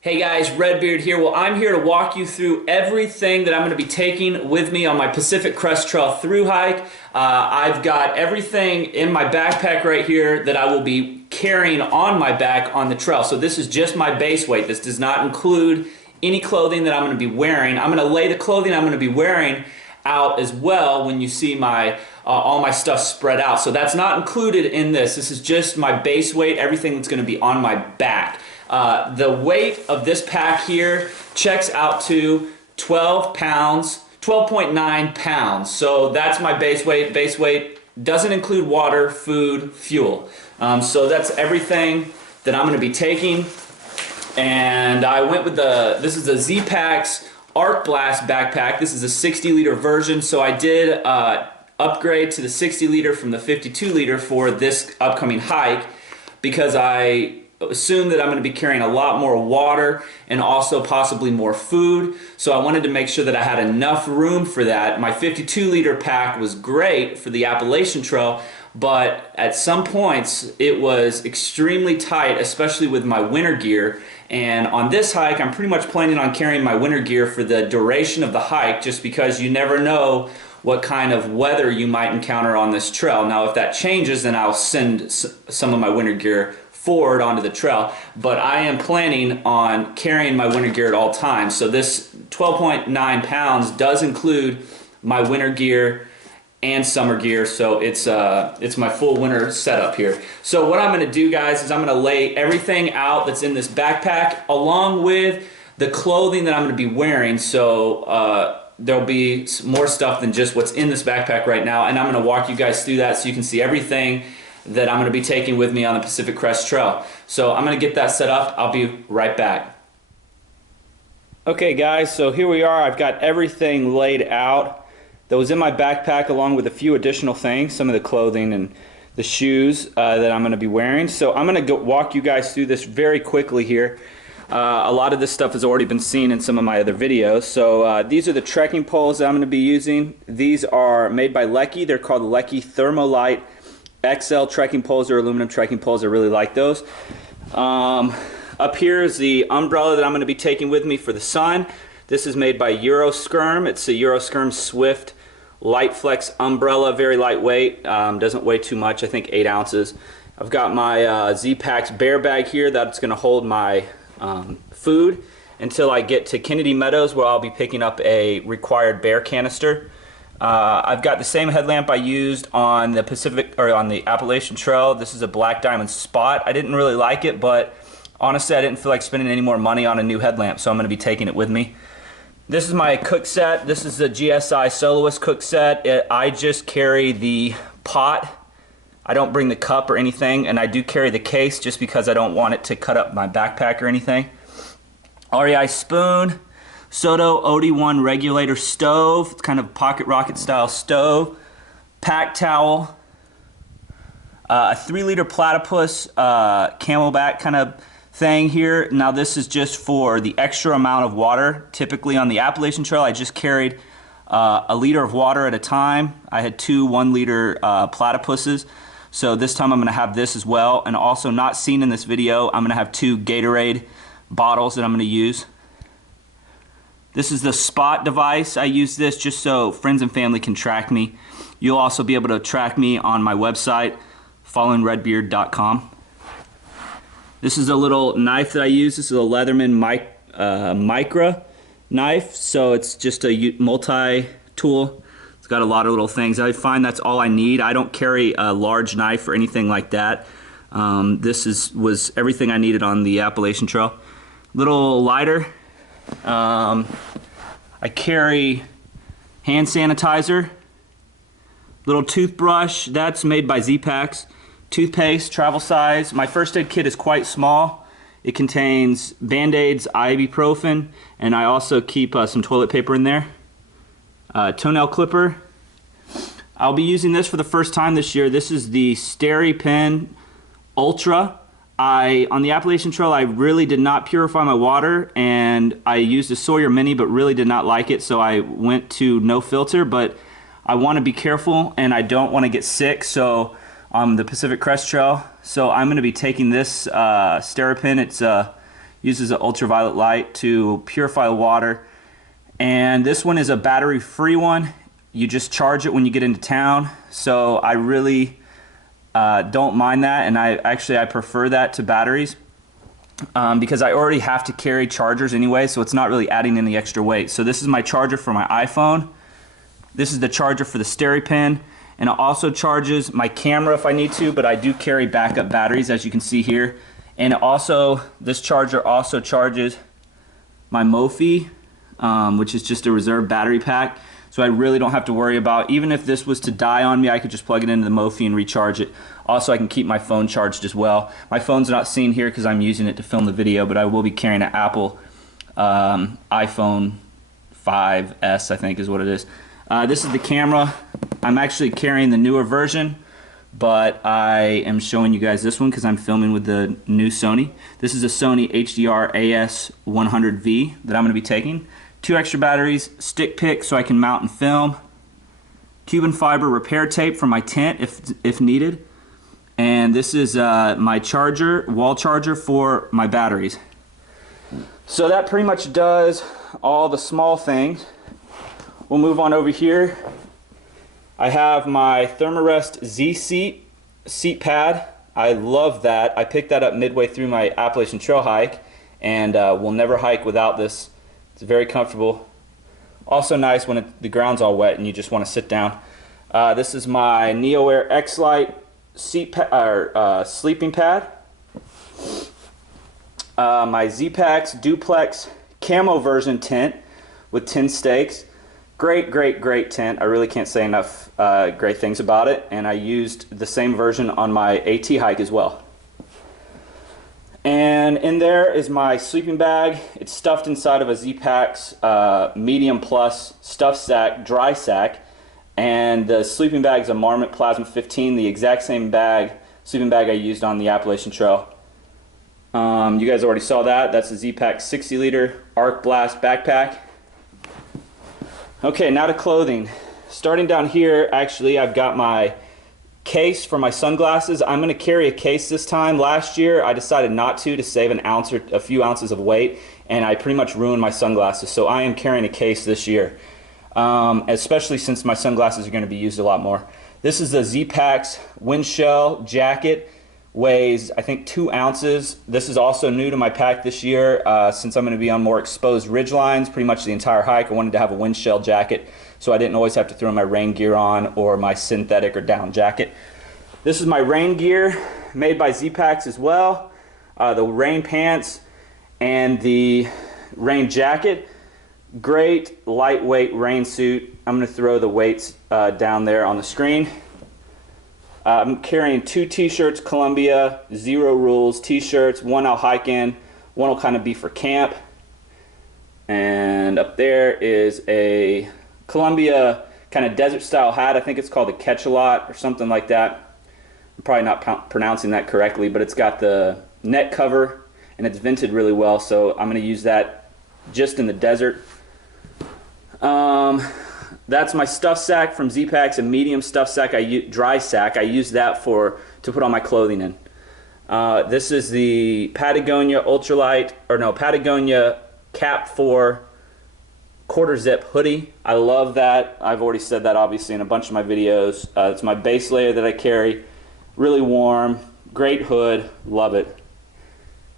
Hey guys, Redbeard here. Well, I'm here to walk you through everything that I'm going to be taking with me on my Pacific Crest Trail through hike. I've got everything in my backpack right here that I will be carrying on my back on the trail. So this is just my base weight. This does not include any clothing that I'm going to be wearing. I'm going to lay the clothing I'm going to be wearing out as well when you see my all my stuff spread out. So that's not included in this. This is just my base weight, everything that's going to be on my back. The weight of this pack here checks out to 12 pounds, 12.9 pounds. So that's my base weight. Base weight doesn't include water, food, fuel. So that's everything that I'm going to be taking. And I went with this is the Zpacks Arc Blast backpack. This is a 60-liter version. So I did upgrade to the 60-liter from the 52-liter for this upcoming hike because I assume that I'm going to be carrying a lot more water and also possibly more food, so I wanted to make sure that I had enough room for that. My 52-liter pack was great for the Appalachian Trail, but at some points it was extremely tight, especially with my winter gear. And on this hike I'm pretty much planning on carrying my winter gear for the duration of the hike, just because you never know what kind of weather you might encounter on this trail. Now if that changes, then I'll send some of my winter gear forward onto the trail, but I am planning on carrying my winter gear at all times. So this 12.9 pounds does include my winter gear and summer gear, so it's my full winter setup here. So what I'm going to do, guys, is I'm going to lay everything out that's in this backpack along with the clothing that I'm going to be wearing. So there'll be more stuff than just what's in this backpack right now, and I'm going to walk you guys through that so you can see everything that I'm going to be taking with me on the Pacific Crest Trail. So I'm going to get that set up. I'll be right back. Okay guys, so here we are. I've got everything laid out that was in my backpack, along with a few additional things, some of the clothing and the shoes that I'm going to be wearing. So I'm going to walk you guys through this very quickly here. A lot of this stuff has already been seen in some of my other videos. So these are the trekking poles that I'm going to be using. These are made by Leki. They're called Leki Thermolite XL trekking poles, or aluminum trekking poles. I really like those. Up here is the umbrella that I'm going to be taking with me for the sun. This is made by EuroSCHIRM. It's a EuroSCHIRM Swift Light Flex umbrella, very lightweight, doesn't weigh too much, I think 8 ounces. I've got my Zpacks bear bag here that's going to hold my food until I get to Kennedy Meadows, where I'll be picking up a required bear canister. I've got the same headlamp I used on the Appalachian Trail. This is a Black Diamond Spot. I didn't really like it, but honestly I didn't feel like spending any more money on a new headlamp, so I'm going to be taking it with me. This is my cook set. This is the GSI Soloist Cookset. I just carry the pot. I don't bring the cup or anything, and I do carry the case just because I don't want it to cut up my backpack or anything. REI spoon. Soto OD-IR Regulator stove. It's kind of pocket rocket style stove. Pack towel. A 3-liter platypus camelback kind of thing here. Now this is just for the extra amount of water. Typically on the Appalachian Trail I just carried a liter of water at a time. I had 2 1-liter platypuses. So this time I'm going to have this as well. And also, not seen in this video, I'm going to have 2 Gatorade bottles that I'm going to use. This is the spot device. I use this just so friends and family can track me. You'll also be able to track me on my website, followingredbeard.com. This is a little knife that I use. This is a Leatherman Micra knife. So it's just a multi-tool. It's got a lot of little things. I find that's all I need. I don't carry a large knife or anything like that. This was everything I needed on the Appalachian Trail. Little lighter. I carry hand sanitizer, little toothbrush, that's made by Zpacks, toothpaste, travel size. My first aid kit is quite small. It contains Band-Aids, ibuprofen, and I also keep some toilet paper in there. Toenail clipper. I'll be using this for the first time this year. This is the Steripen Ultra. On the Appalachian Trail, I really did not purify my water, and I used a Sawyer Mini but really did not like it, so I went to no filter. But I want to be careful and I don't want to get sick, so on the Pacific Crest Trail. So I'm going to be taking this Steripen. It's Uses an ultraviolet light to purify water. And this one is a battery-free one. You just charge it when you get into town. So I really don't mind that, and I prefer that to batteries because I already have to carry chargers anyway, so it's not really adding any extra weight. So this is my charger for my iPhone. This is the charger for the Steripen, and it also charges my camera if I need to, but I do carry backup batteries, as you can see here. And it also, this charger also charges my Mophie, which is just a reserve battery pack. So I really don't have to worry about, even if this was to die on me, I could just plug it into the Mophie and recharge it. Also, I can keep my phone charged as well. My phone's not seen here because I'm using it to film the video, but I will be carrying an Apple iPhone 5S, I think is what it is. This is the camera. I'm actually carrying the newer version, but I am showing you guys this one because I'm filming with the new Sony. This is a Sony HDR AS100V that I'm going to be taking. 2 extra batteries, stick pick so I can mount and film, Cuben fiber repair tape for my tent if needed, and this is my charger, wall charger for my batteries. So that pretty much does all the small things. We'll move on over here. I have my Therm-A-Rest Z-Seat seat pad. I love that. I picked that up midway through my Appalachian Trail hike, and will never hike without this. It's very comfortable. Also nice when the ground's all wet and you just want to sit down. This is my NeoAir XLite sleeping pad. My Zpacks Duplex Camo version tent with 10 stakes. Great tent. I really can't say enough great things about it. And I used the same version on my AT hike as well. And in there is my sleeping bag. It's stuffed inside of a Zpacks medium plus stuff sack, dry sack. And the sleeping bag is a Marmot Plasma 15, the exact same sleeping bag I used on the Appalachian Trail. You guys already saw that. That's a Zpacks 60 liter Arc Blast backpack. Okay, now to clothing. Starting down here, actually, I've got my case for my sunglasses. I'm going to carry a case this time. Last year I decided not to save an ounce or a few ounces of weight, and I pretty much ruined my sunglasses, so I am carrying a case this year, especially since my sunglasses are going to be used a lot more. This is the Zpacks windshell jacket. Weighs I think 2 ounces. This is also new to my pack this year since I'm going to be on more exposed ridge lines pretty much the entire hike. I wanted to have a windshell jacket so I didn't always have to throw my rain gear on or my synthetic or down jacket. This is my rain gear made by Zpacks as well. The rain pants and the rain jacket. Great lightweight rain suit. I'm going to throw the weights down there on the screen. I'm carrying 2 t-shirts, Columbia, Zero Rules t-shirts. One I'll hike in, one will kind of be for camp. And up there is a Columbia kind of desert style hat. I think it's called a Cachalot or something like that. I'm probably not pronouncing that correctly, but it's got the neck cover and it's vented really well, so I'm going to use that just in the desert. That's my stuff sack from Zpacks, a medium stuff sack, dry sack. I use that to put all my clothing in. This is the Patagonia Patagonia Cap 4 quarter zip hoodie. I love that. I've already said that obviously in a bunch of my videos. It's my base layer that I carry. Really warm, great hood, love it.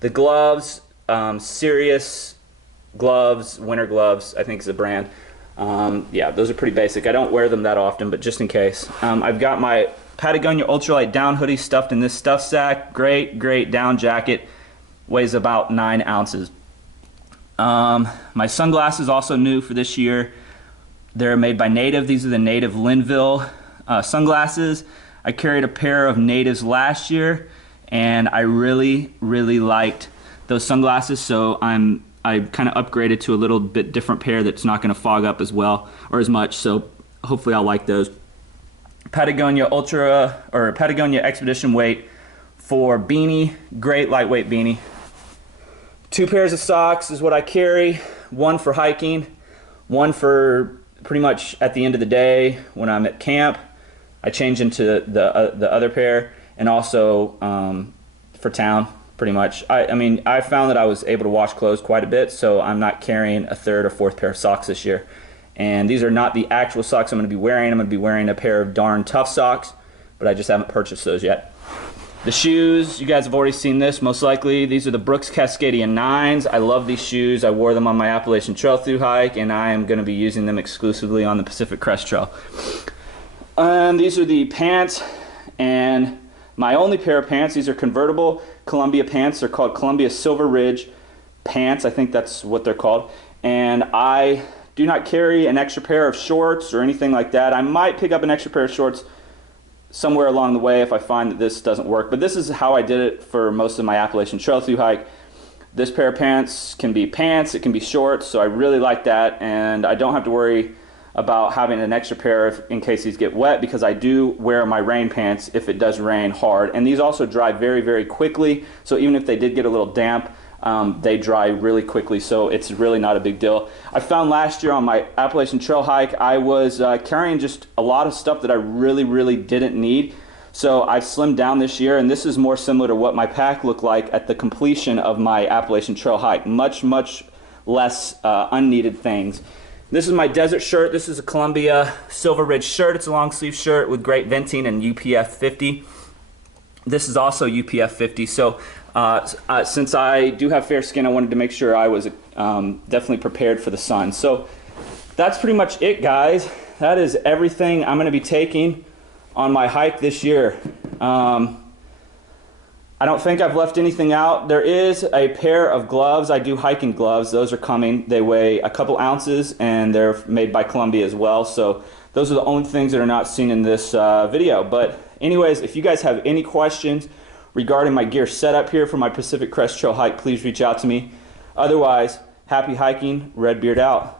The gloves, Serius gloves, winter gloves, I think is the brand. Yeah, those are pretty basic. I don't wear them that often, but just in case. I've got my Patagonia Ultralight down hoodie stuffed in this stuff sack. Great down jacket. Weighs about 9 ounces. My sunglasses also new for this year. They're made by Native. These are the Native Linville sunglasses. I carried a pair of Natives last year, and I really liked those sunglasses, so I kind of upgraded to a little bit different pair that's not going to fog up as well or as much, so hopefully I'll like those. Patagonia Ultra or Patagonia Expedition weight for beanie, great lightweight beanie. 2 pairs of socks is what I carry, one for hiking, one for pretty much at the end of the day when I'm at camp. I change into the other pair, and also for town. pretty much. I mean, I found that I was able to wash clothes quite a bit, so I'm not carrying a third or fourth pair of socks this year. And these are not the actual socks I'm going to be wearing. I'm going to be wearing a pair of darn tough socks, but I just haven't purchased those yet. The shoes, you guys have already seen this most likely. These are the Brooks Cascadia 9s. I love these shoes. I wore them on my Appalachian Trail through hike, and I am going to be using them exclusively on the Pacific Crest Trail. And these are the pants, and my only pair of pants. These are convertible Columbia pants. They're called Columbia Silver Ridge pants. I think that's what they're called. And I do not carry an extra pair of shorts or anything like that. I might pick up an extra pair of shorts somewhere along the way if I find that this doesn't work. But this is how I did it for most of my Appalachian Trail through hike. This pair of pants can be pants, it can be shorts, so I really like that. And I don't have to worry about having an extra pair in case these get wet, because I do wear my rain pants if it does rain hard. And these also dry very, very quickly, so even if they did get a little damp, they dry really quickly, so it's really not a big deal. I found last year on my Appalachian Trail hike, I was carrying just a lot of stuff that I really, really didn't need. So I've slimmed down this year, and this is more similar to what my pack looked like at the completion of my Appalachian Trail hike. Much, much less unneeded things. This is my desert shirt. This is a Columbia Silver Ridge shirt. It's a long sleeve shirt with great venting and UPF 50. This is also UPF 50. So since I do have fair skin, I wanted to make sure I was definitely prepared for the sun. So that's pretty much it, guys. That is everything I'm going to be taking on my hike this year. I don't think I've left anything out. There is a pair of gloves. I do hiking gloves. Those are coming. They weigh a couple ounces, and they're made by Columbia as well. So those are the only things that are not seen in this video. But anyways, if you guys have any questions regarding my gear setup here for my Pacific Crest Trail hike, please reach out to me. Otherwise, happy hiking. Redbeard out.